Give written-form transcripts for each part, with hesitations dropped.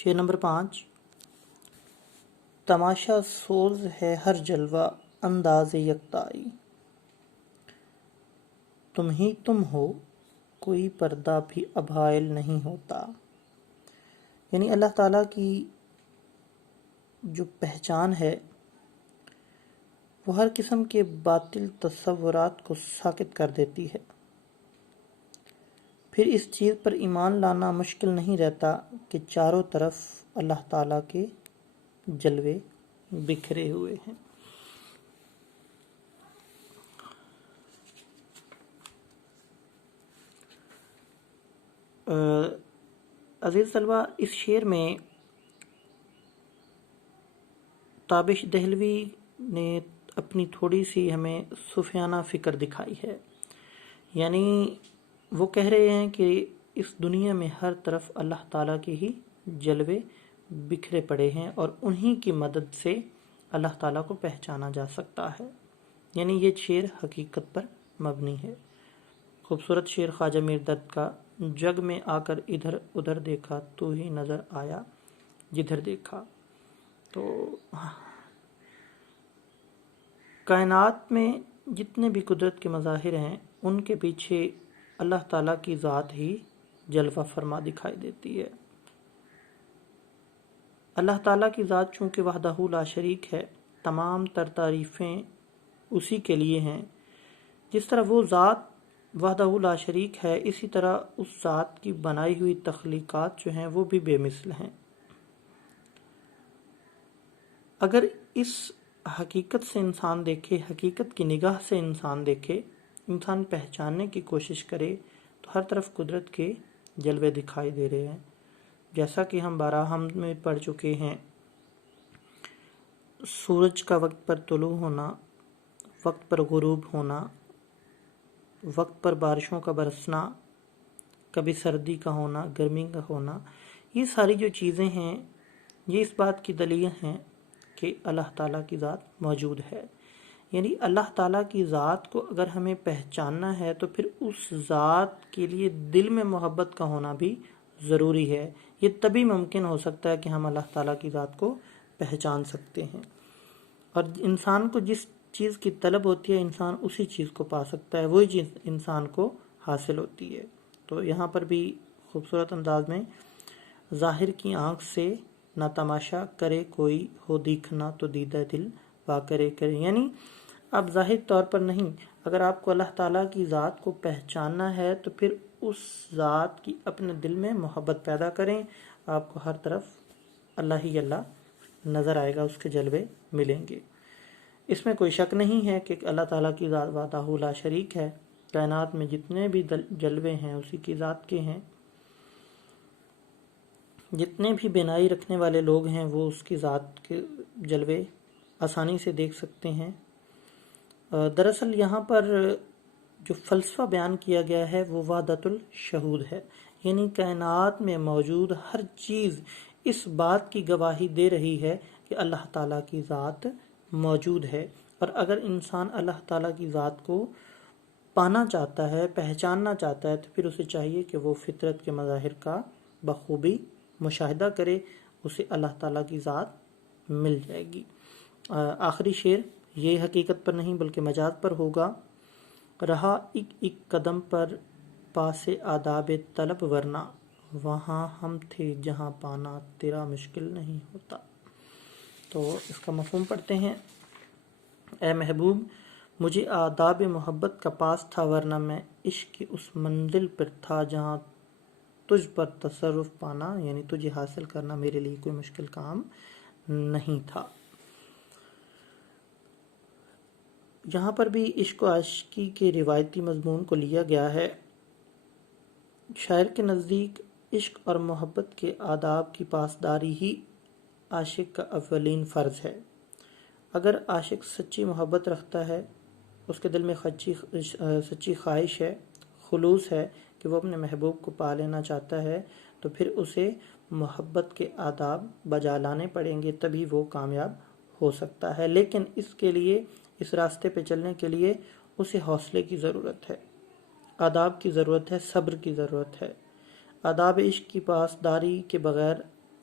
شعر نمبر 5۔ تماشا سوز ہے ہر جلوہ انداز یکتائی، تم ہی تم ہو کوئی پردہ بھی اب حائل نہیں ہوتا۔ یعنی اللہ تعالیٰ کی جو پہچان ہے وہ ہر قسم کے باطل تصورات کو ساکت کر دیتی ہے، پھر اس چیز پر ایمان لانا مشکل نہیں رہتا کہ چاروں طرف اللہ تعالیٰ کے جلوے بکھرے ہوئے ہیں۔ عزیز طلبہ، اس شعر میں تابش دہلوی نے اپنی تھوڑی سی ہمیں صوفیانہ فکر دکھائی ہے۔ یعنی وہ کہہ رہے ہیں کہ اس دنیا میں ہر طرف اللہ تعالیٰ کے ہی جلوے بکھرے پڑے ہیں اور انہی کی مدد سے اللہ تعالیٰ کو پہچانا جا سکتا ہے۔ یعنی یہ شعر حقیقت پر مبنی ہے۔ خوبصورت شعر خواجہ میر درد کا، جگ میں آ کر ادھر ادھر دیکھا تو ہی نظر آیا جدھر دیکھا۔ تو کائنات میں جتنے بھی قدرت کے مظاہر ہیں ان کے پیچھے اللہ تعالیٰ کی ذات ہی جلوہ فرما دکھائی دیتی ہے۔ اللہ تعالیٰ کی ذات چونکہ وحدہ لا شریک ہے، تمام تر تعریفیں اسی کے لیے ہیں۔ جس طرح وہ ذات وحدہ لا شریک ہے، اسی طرح اس ذات کی بنائی ہوئی تخلیقات جو ہیں وہ بھی بے مثل ہیں۔ اگر اس حقیقت سے انسان دیکھے، حقیقت کی نگاہ سے انسان دیکھے، انسان پہچاننے کی کوشش کرے تو ہر طرف قدرت کے جلوے دکھائی دے رہے ہیں۔ جیسا کہ ہم بارہا میں پڑھ چکے ہیں، سورج کا وقت پر طلوع ہونا، وقت پر غروب ہونا، وقت پر بارشوں کا برسنا، کبھی سردی کا ہونا، گرمی کا ہونا، یہ ساری جو چیزیں ہیں یہ اس بات کی دلیل ہیں کہ اللہ تعالیٰ کی ذات موجود ہے۔ یعنی اللہ تعالیٰ کی ذات کو اگر ہمیں پہچاننا ہے تو پھر اس ذات کے لیے دل میں محبت کا ہونا بھی ضروری ہے۔ یہ تبھی ممکن ہو سکتا ہے کہ ہم اللہ تعالیٰ کی ذات کو پہچان سکتے ہیں، اور انسان کو جس چیز کی طلب ہوتی ہے انسان اسی چیز کو پا سکتا ہے، وہی چیز انسان کو حاصل ہوتی ہے۔ تو یہاں پر بھی خوبصورت انداز میں ظاہر کی آنکھ سے نہ تماشا کرے کوئی، ہو دیکھنا تو دیدہ دل وا کرے کرے۔ یعنی اب ظاہر طور پر نہیں، اگر آپ کو اللہ تعالیٰ کی ذات کو پہچاننا ہے تو پھر اس ذات کی اپنے دل میں محبت پیدا کریں، آپ کو ہر طرف اللہ ہی اللہ نظر آئے گا، اس کے جلوے ملیں گے۔ اس میں کوئی شک نہیں ہے کہ اللہ تعالیٰ کی ذات وحدہ لا شریک ہے، کائنات میں جتنے بھی جلوے ہیں اسی کی ذات کے ہیں، جتنے بھی بینائی رکھنے والے لوگ ہیں وہ اس کی ذات کے جلوے آسانی سے دیکھ سکتے ہیں۔ دراصل یہاں پر جو فلسفہ بیان کیا گیا ہے وہ وحدت الشہود ہے، یعنی کائنات میں موجود ہر چیز اس بات کی گواہی دے رہی ہے کہ اللہ تعالیٰ کی ذات موجود ہے، اور اگر انسان اللہ تعالیٰ کی ذات کو پانا چاہتا ہے، پہچاننا چاہتا ہے، تو پھر اسے چاہیے کہ وہ فطرت کے مظاہر کا بخوبی مشاہدہ کرے، اسے اللہ تعالیٰ کی ذات مل جائے گی۔ آخری شعر یہ حقیقت پر نہیں بلکہ مجاز پر ہوگا۔ رہا ایک ایک قدم پر پاس آداب طلب، ورنہ وہاں ہم تھے جہاں پانا تیرا مشکل نہیں ہوتا۔ تو اس کا مفہوم پڑھتے ہیں۔ اے محبوب، مجھے آداب محبت کا پاس تھا، ورنہ میں عشق کی اس منزل پر تھا جہاں تجھ پر تصرف پانا، یعنی تجھے حاصل کرنا میرے لیے کوئی مشکل کام نہیں تھا۔ یہاں پر بھی عشق و عاشقی کے روایتی مضمون کو لیا گیا ہے۔ شاعر کے نزدیک عشق اور محبت کے آداب کی پاسداری ہی عاشق کا اولین فرض ہے۔ اگر عاشق سچی محبت رکھتا ہے، اس کے دل میں سچی خواہش ہے، خلوص ہے کہ وہ اپنے محبوب کو پا لینا چاہتا ہے، تو پھر اسے محبت کے آداب بجا لانے پڑیں گے، تبھی وہ کامیاب ہو سکتا ہے۔ لیکن اس کے لیے، اس راستے پہ چلنے کے لیے اسے حوصلے کی ضرورت ہے، آداب کی ضرورت ہے، صبر کی ضرورت ہے۔ آداب عشق کی پاسداری کے بغیر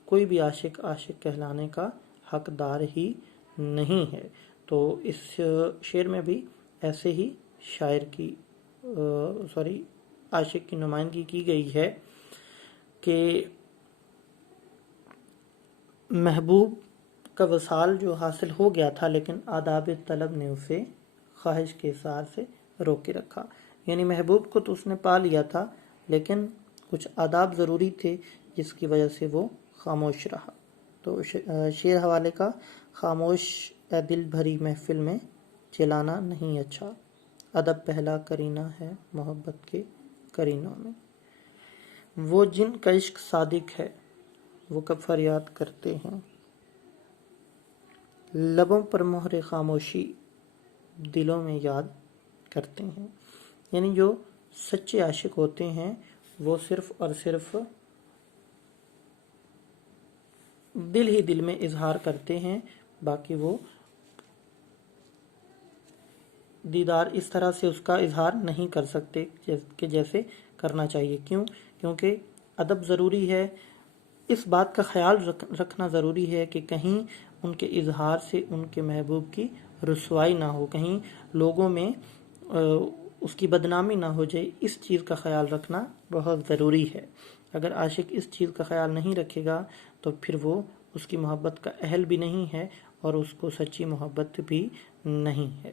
کوئی بھی عاشق عاشق کہلانے کا حقدار ہی نہیں ہے۔ تو اس شعر میں بھی ایسے ہی شاعر کی عاشق کی نمائندگی کی گئی ہے کہ محبوب کا وصال جو حاصل ہو گیا تھا، لیکن آداب طلب نے اسے خواہش کے اظہار سے روکے رکھا۔ یعنی محبوب کو تو اس نے پا لیا تھا، لیکن کچھ آداب ضروری تھے جس کی وجہ سے وہ خاموش رہا۔ تو شعر حوالے کا، خاموش اے دل بھری محفل میں چلانا نہیں اچھا، ادب پہلا کرینہ ہے محبت کے کرینوں میں۔ وہ جن کا عشق صادق ہے وہ کب فریاد کرتے ہیں، لبوں پر مہر خاموشی دلوں میں یاد کرتے ہیں۔ یعنی جو سچے عاشق ہوتے ہیں وہ صرف اور صرف دل ہی دل میں اظہار کرتے ہیں، باقی وہ دیدار اس طرح سے اس کا اظہار نہیں کر سکتے کہ جیسے کرنا چاہیے۔ کیونکہ ادب ضروری ہے، اس بات کا خیال رکھنا ضروری ہے کہ کہیں ان کے اظہار سے ان کے محبوب کی رسوائی نہ ہو، کہیں لوگوں میں اس کی بدنامی نہ ہو جائے، اس چیز کا خیال رکھنا بہت ضروری ہے۔ اگر عاشق اس چیز کا خیال نہیں رکھے گا تو پھر وہ اس کی محبت کا اہل بھی نہیں ہے اور اس کو سچی محبت بھی نہیں ہے۔